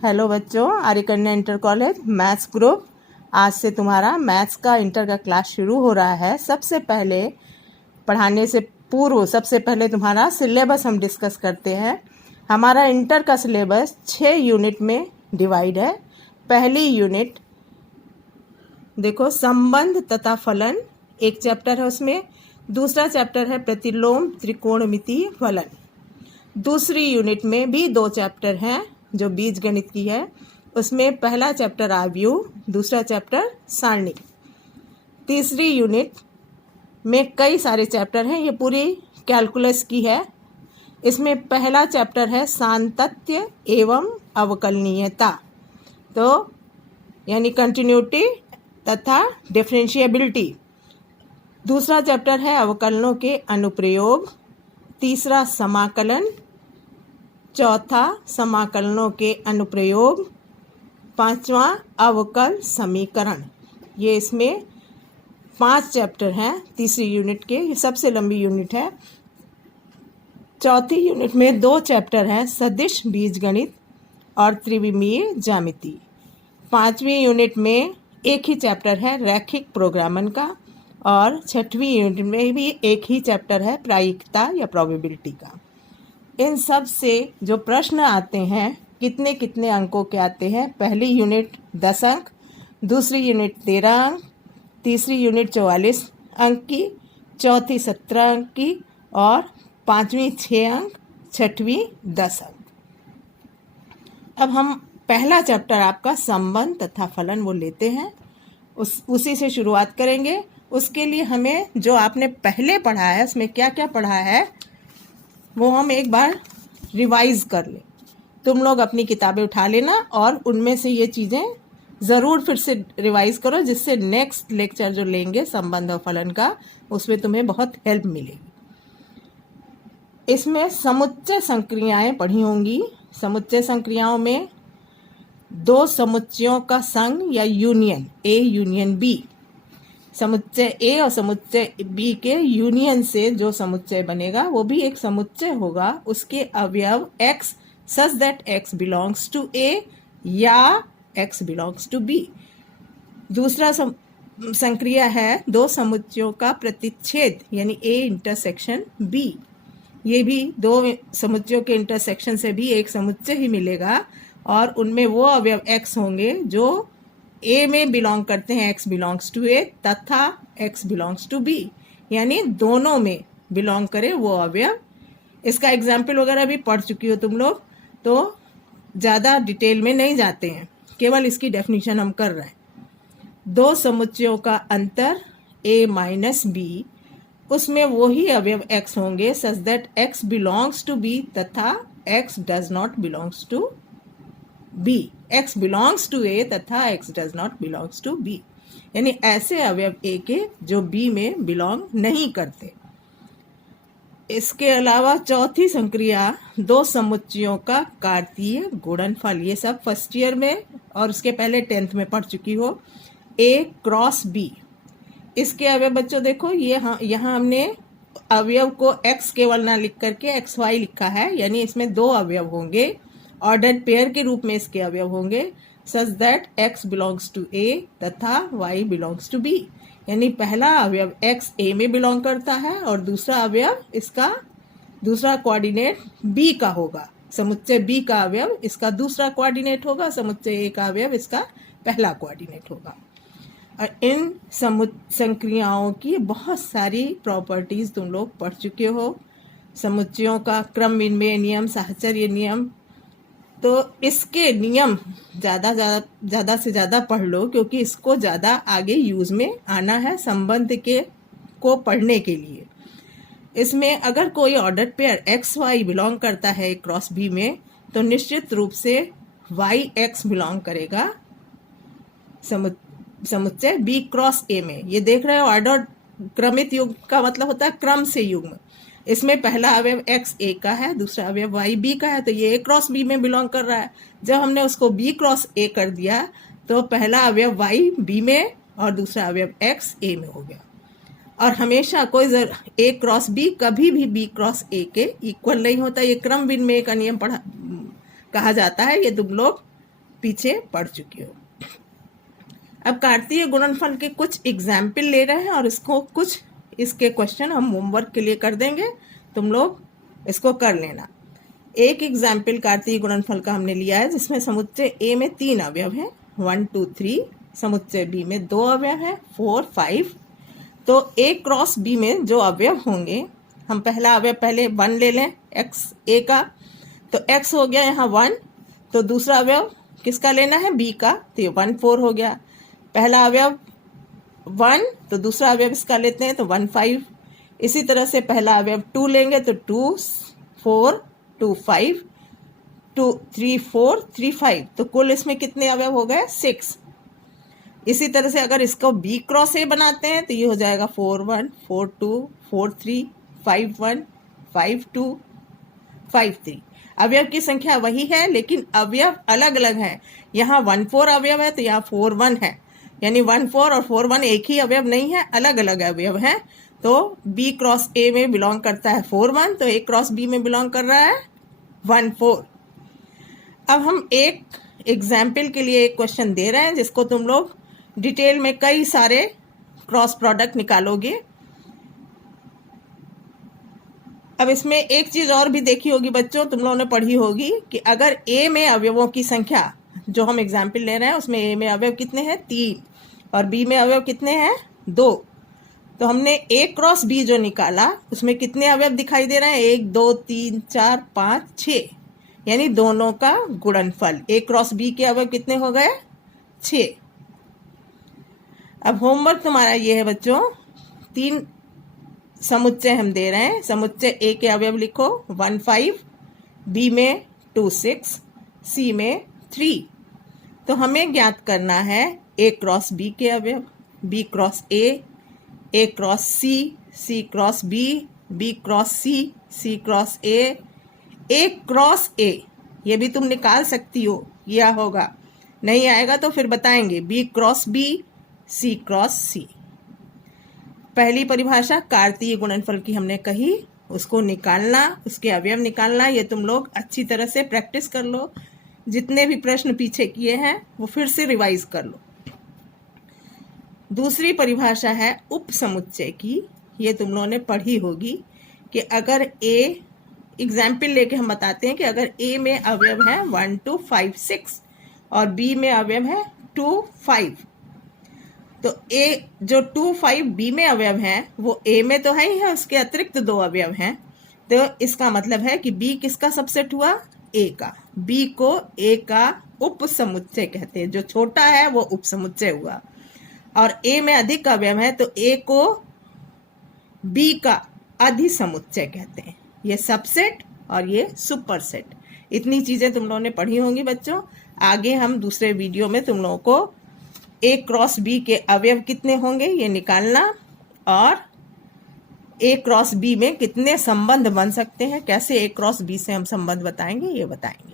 Hello बच्चों, आर्य कन्या inter college maths group. आज से तुम्हारा मैथ्स का इंटर का क्लास शुरू हो रहा है। सबसे पहले पढ़ाने से पूर्व सबसे पहले तुम्हारा सिलेबस हम डिस्कस करते हैं। हमारा इंटर का सिलेबस 6 यूनिट में डिवाइड है। पहली यूनिट देखो, संबंध तथा फलन, एक चैप्टर है उसमें। दूसरा चैप्टर है प्रतिलोम त्रिकोणमितीय फलन। दूसरी यूनिट में भी 2 चैप्टर हैं जो बीज गणित की है। उसमें पहला चैप्टर आव्यूह, दूसरा चैप्टर सारणी। तीसरी यूनिट में कई सारे चैप्टर हैं, ये पूरी कैलकुलस की है। इसमें पहला चैप्टर है सातत्य एवं अवकलनीयता, तो यानी कंटिन्यूटी तथा डिफरेंशिएबिलिटी। दूसरा चैप्टर है अवकलनों के अनुप्रयोग। तीसरा समाकलन। चौथा समाकलनों के अनुप्रयोग। पांचवा अवकल समीकरण। ये इसमें 5 चैप्टर हैं तीसरी यूनिट के। ये सबसे लंबी यूनिट है। चौथी यूनिट में 2 चैप्टर हैं, सदिश बीजगणित और त्रिविमीय ज्यामिति। 5वीं यूनिट में एक ही चैप्टर है रैखिक प्रोग्रामन का, और 6वीं यूनिट में भी एक ही चैप्टर है प्रायिकता या प्रोबेबिलिटी का। इन सब से जो प्रश्न आते हैं, कितने कितने अंकों के आते हैं। पहली यूनिट 10 अंक, दूसरी यूनिट 13 अंक, तीसरी यूनिट 44 अंक की, चौथी 17 अंक की, और 5वीं 6 अंक, 6वीं 10 अंक। अब हम पहला चैप्टर आपका संबंध तथा फलन वो लेते हैं, उसी से शुरुआत करेंगे। उसके लिए हमें जो आपने पहले पढ़ा है, उसमें क्या क्या पढ़ा है वो हम एक बार रिवाइज कर लें। तुम लोग अपनी किताबें उठा लेना और उनमें से ये चीज़ें ज़रूर फिर से रिवाइज करो, जिससे नेक्स्ट लेक्चर जो लेंगे संबंध और फलन का, उसमें तुम्हें बहुत हेल्प मिलेगी। इसमें समुच्चय संक्रियाएं पढ़ी होंगी। समुच्चय संक्रियाओं में 2 समुच्चयों का संघ या यूनियन, ए यूनियन बी। समुच्चय ए और समुच्चय बी के यूनियन से जो समुच्चय बनेगा वो भी एक समुच्चय होगा। उसके अवयव x such that x belongs to A या x बिलोंग्स टू बी। दूसरा संक्रिया है 2 समुच्चयों का प्रतिच्छेद, यानी ए इंटरसेक्शन बी। ये भी 2 समुच्चयों के इंटरसेक्शन से भी एक समुच्चय ही मिलेगा, और उनमें वो अवयव x होंगे जो ए में बिलोंग करते हैं, x बिलोंग्स टू ए, तथा x बिलोंग्स टू बी, यानी दोनों में बिलोंग करे वो अवयव। इसका एग्जाम्पल वगैरह भी पढ़ चुकी हो तुम लोग, तो ज़्यादा डिटेल में नहीं जाते हैं, केवल इसकी डेफिनेशन हम कर रहे हैं। 2 समुच्चयों का अंतर a माइनस बी, उसमें वही अवयव x होंगे such that x belongs to B तथा x does not belongs to B. x belongs to A तथा x does not belongs to B, यानी ऐसे अवयव ए के जो बी में बिलोंग नहीं करते। इसके अलावा चौथी संक्रिया 2 समुच्चयों का कार्तीय गुणनफल। ये सब फर्स्ट ईयर में और उसके पहले 10th में पढ़ चुकी हो। a क्रॉस बी, इसके अवयव बच्चों देखो, यहाँ हमने अवयव को x केवल ना लिख करके xy लिखा है, यानी इसमें 2 अवयव होंगे। ऑर्डर्ड पेयर के रूप में इसके अवयव होंगे such that x belongs to a तथा y बिलोंग्स टू b, यानी पहला अवयव x a में बिलोंग करता है और दूसरा अवयव इसका दूसरा कोऑर्डिनेट b का होगा। समुच्चय b का अवयव इसका दूसरा कोऑर्डिनेट होगा, समुच्चय a का अवयव इसका पहला कोऑर्डिनेट होगा। और इन संक्रियाओं की बहुत सारी प्रॉपर्टीज तुम लोग पढ़ चुके हो। समुच्चयों का क्रम विनिमय नियम, साहचर्य नियम, तो इसके नियम ज़्यादा से ज़्यादा पढ़ लो, क्योंकि इसको ज़्यादा आगे यूज़ में आना है संबंध को पढ़ने के लिए। इसमें अगर कोई ordered pair x y belong करता है क्रॉस बी में, तो निश्चित रूप से वाई एक्स बिलोंग करेगा समुच्चय बी क्रॉस ए में। ये देख रहे हो, ऑर्डर क्रमित युग्म का मतलब होता है क्रम से युग्म। इसमें पहला अवयव x a का है, दूसरा अवयव y b का है, तो ये a क्रॉस b में बिलोंग कर रहा है। जब हमने उसको b क्रॉस a कर दिया तो पहला अवयव y b में और दूसरा अवयव x a में हो गया। और हमेशा कोई a क्रॉस b कभी भी b क्रॉस a के इक्वल नहीं होता। ये क्रम विनिमय का नियम कहा जाता है, ये तुम लोग पीछे पढ़ चुकी हो। अब कार्तीय गुणनफल के कुछ एग्जाम्पल ले रहे हैं और इसको कुछ इसके क्वेश्चन हम होमवर्क के लिए कर देंगे, तुम लोग इसको कर लेना। एक एग्जाम्पल कार्तीय गुणनफल का हमने लिया है जिसमें समुच्चय ए में 3 अवयव हैं, 1 2 3। समुच्चय बी में 2 अवयव हैं, 4 5। तो ए क्रॉस बी में जो अवयव होंगे, हम पहला अवयव पहले 1 ले लें एक्स ए का, तो x हो गया यहाँ 1। तो दूसरा अवयव किसका लेना है, b का, तो ये 1 4 हो गया। पहला अवयव 1, तो दूसरा अवयव इसका लेते हैं तो 1 5। इसी तरह से पहला अवयव 2 लेंगे तो 2 4 2 5 2 3 4 3 5। तो कुल इसमें कितने अवयव हो गए, 6। इसी तरह से अगर इसको b क्रॉस ए बनाते हैं तो ये हो जाएगा 4 1 4 2 4 3 5 1 5 2 5 3। अवयव की संख्या वही है लेकिन अवयव अलग अलग है। यहाँ 1 4 अवयव है तो यहाँ 4 1 है, यानी 1 4 और 4 1 एक ही अवयव नहीं है, अलग अलग अवयव है। तो b क्रॉस a में बिलोंग करता है 4 1, तो a क्रॉस b में बिलोंग कर रहा है 1 4। अब हम एक एग्जाम्पल के लिए एक क्वेश्चन दे रहे हैं जिसको तुम लोग डिटेल में कई सारे क्रॉस प्रोडक्ट निकालोगे। अब इसमें एक चीज और भी देखी होगी बच्चों, तुम लोगों ने पढ़ी होगी कि अगर a में अवयवों की संख्या, जो हम एग्जाम्पल ले रहे हैं उसमें a में अवयव कितने हैं, 3, और b में अवयव कितने हैं, 2। तो हमने a क्रॉस b जो निकाला उसमें कितने अवयव दिखाई दे रहे हैं, 1 2 3 4 5 6, यानी दोनों का गुणनफल। a क्रॉस b के अवयव कितने हो गए, 6। अब होमवर्क तुम्हारा ये है बच्चों, 3 समुच्चय हम दे रहे हैं। समुच्चय ए के अवयव लिखो, 1 5, बी में 2 6, सी में 3। तो हमें ज्ञात करना है ए क्रॉस बी के अवयव, B cross A cross C cross B cross C cross A cross A. ये भी तुम निकाल सकती हो, यह होगा, नहीं आएगा तो फिर बताएंगे, बी क्रॉस बी, सी क्रॉस सी। पहली परिभाषा कार्तीय गुणनफल की हमने कही, उसको निकालना, उसके अवयव निकालना, ये तुम लोग अच्छी तरह से प्रैक्टिस कर लो। जितने भी प्रश्न पीछे किए हैं वो फिर से रिवाइज कर लो। दूसरी परिभाषा है उपसमुच्चय की, ये तुम लोगों ने पढ़ी होगी कि अगर ए, एग्जाम्पल लेके हम बताते हैं कि अगर ए में अवयव है 1 2 5 6 और बी में अवयव है 2 5, तो ए जो 2 5 बी में अवयव हैं वो ए में तो है ही है, उसके अतिरिक्त 2 अवयव हैं। तो इसका मतलब है कि बी किसका सबसेट हुआ, ए का। बी को ए का उपसमुच्चय कहते हैं, जो छोटा है वो उपसमुच्चय हुआ। और ए में अधिक अवयव है तो ए को बी का अधिसमुच्चय कहते हैं। ये सबसेट और ये सुपरसेट, इतनी चीजें तुम लोगों ने पढ़ी होंगी बच्चों। आगे हम दूसरे वीडियो में तुम लोगों को ए क्रॉस बी के अवयव कितने होंगे ये निकालना, और ए क्रॉस बी में कितने संबंध बन सकते हैं, कैसे ए क्रॉस बी से हम संबंध बताएंगे ये बताएंगे।